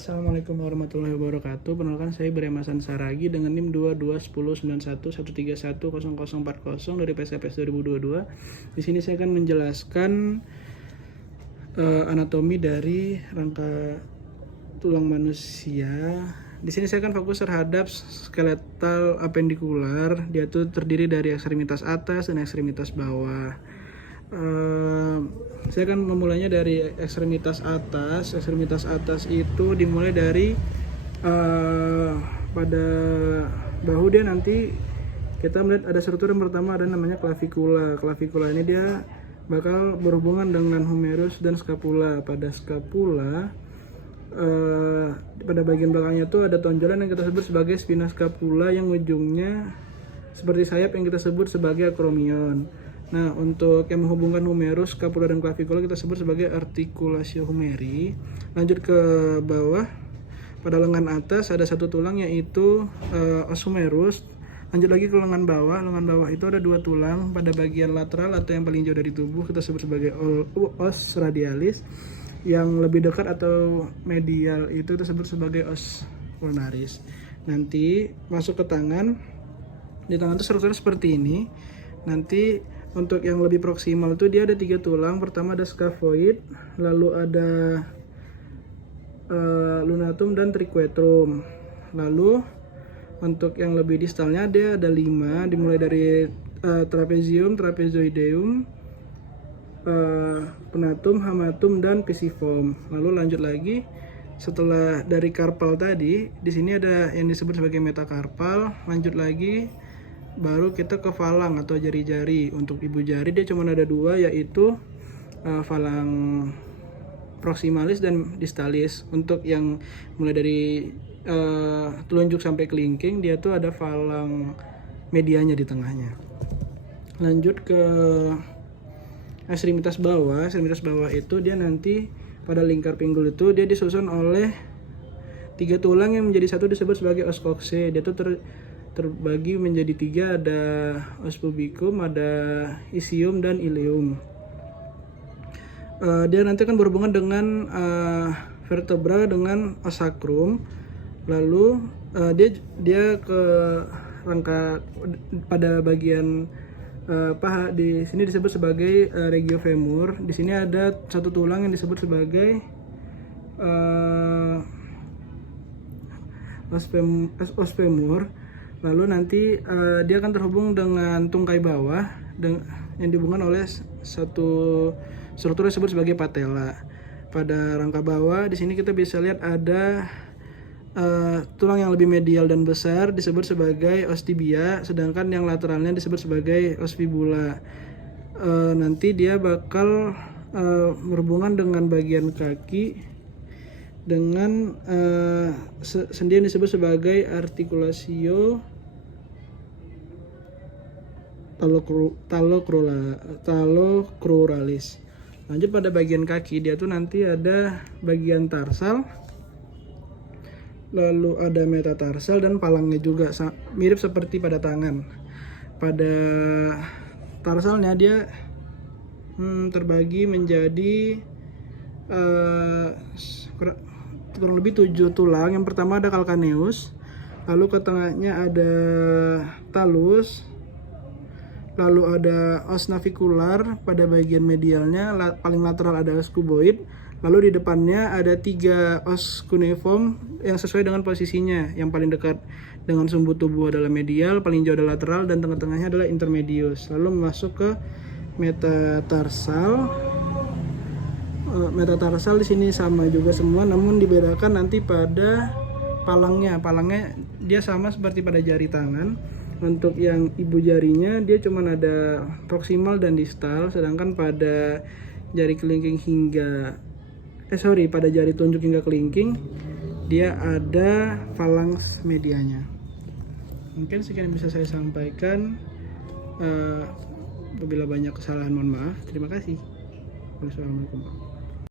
Assalamualaikum warahmatullahi wabarakatuh. Perkenalkan, saya Bremasan Saragi dengan NIM 221091131040 dari PSKPS 2022. Di sini saya akan menjelaskan anatomi dari rangka tulang manusia. Di sini saya akan fokus terhadap skeletal apendikular. Dia tuh terdiri dari ekstremitas atas dan ekstremitas bawah. Saya akan memulainya dari ekstremitas atas. Ekstremitas atas itu dimulai dari pada bahu. Dia nanti kita melihat ada struktur yang pertama, ada namanya clavikula. Clavikula ini dia bakal berhubungan dengan humerus dan scapula. Pada scapula, pada bagian belakangnya tuh ada tonjolan yang kita sebut sebagai spina scapula yang ujungnya seperti sayap yang kita sebut sebagai acromion. Nah, untuk yang menghubungkan humerus, scapula, dan clavikula kita sebut sebagai articulatio humeri. Lanjut ke bawah, pada lengan atas ada satu tulang yaitu os humerus. Lanjut lagi ke lengan bawah. Lengan bawah itu ada dua tulang. Pada bagian lateral atau yang paling jauh dari tubuh kita sebut sebagai os radialis. Yang lebih dekat atau medial itu kita sebut sebagai os ulnaris. Nanti masuk ke tangan. Di tangan itu strukturnya seperti ini. Nanti untuk yang lebih proksimal itu dia ada tiga tulang. Pertama ada scaphoid, lalu ada lunatum dan triquetrum. Lalu untuk yang lebih distalnya dia ada 5, dimulai dari trapezium, trapezoideum, penatum, hamatum, dan pisiform. Lalu lanjut lagi, setelah dari karpal tadi, di sini ada yang disebut sebagai metakarpal. Lanjut lagi, baru kita ke falang atau jari-jari. Untuk ibu jari dia cuma ada dua, yaitu falang proximalis dan distalis. Untuk yang mulai dari telunjuk sampai kelingking, dia tuh ada falang medianya di tengahnya. Lanjut ke ekstremitas bawah. Ekstremitas bawah itu dia nanti pada lingkar pinggul itu dia disusun oleh tiga tulang yang menjadi satu disebut sebagai os coxae. Dia tuh terbagi menjadi tiga, ada os pubicum, ada isium, dan ileum. Dia nanti akan berhubungan dengan vertebra dengan os sacrum. Lalu dia ke rangka pada bagian paha. Di sini disebut sebagai regio femur. Di sini ada satu tulang yang disebut sebagai os femur. Lalu nanti dia akan terhubung dengan tungkai bawah yang dihubungkan oleh satu struktur yang disebut sebagai patella. Pada rangka bawah di sini kita bisa lihat ada tulang yang lebih medial dan besar disebut sebagai os tibia, sedangkan yang lateralnya disebut sebagai os fibula. Nanti dia bakal berhubungan dengan bagian kaki dengan sendi yang disebut sebagai articulatio talocruralis. Lanjut pada bagian kaki, dia tuh nanti ada bagian tarsal, lalu ada metatarsal dan palangnya juga, mirip seperti pada tangan. Pada tarsalnya dia terbagi menjadi kurang lebih 7 tulang. Yang pertama ada calcaneus, lalu ke tengahnya ada talus, lalu ada os navicular. Pada bagian medialnya paling lateral ada os cuboid, lalu di depannya ada 3 os cuneiform yang sesuai dengan posisinya. Yang paling dekat dengan sumbu tubuh adalah medial, paling jauh adalah lateral, dan tengah-tengahnya adalah intermedius. Lalu masuk ke metatarsal. Metatarsal di sini sama juga semua, namun dibedakan nanti pada palangnya. Palangnya dia sama seperti pada jari tangan. Untuk yang ibu jarinya dia cuma ada proksimal dan distal, sedangkan pada jari kelingking pada jari tunjuk hingga kelingking dia ada falangs medianya. Mungkin sekian yang bisa saya sampaikan. Apabila banyak kesalahan mohon maaf. Terima kasih. Wassalamualaikum.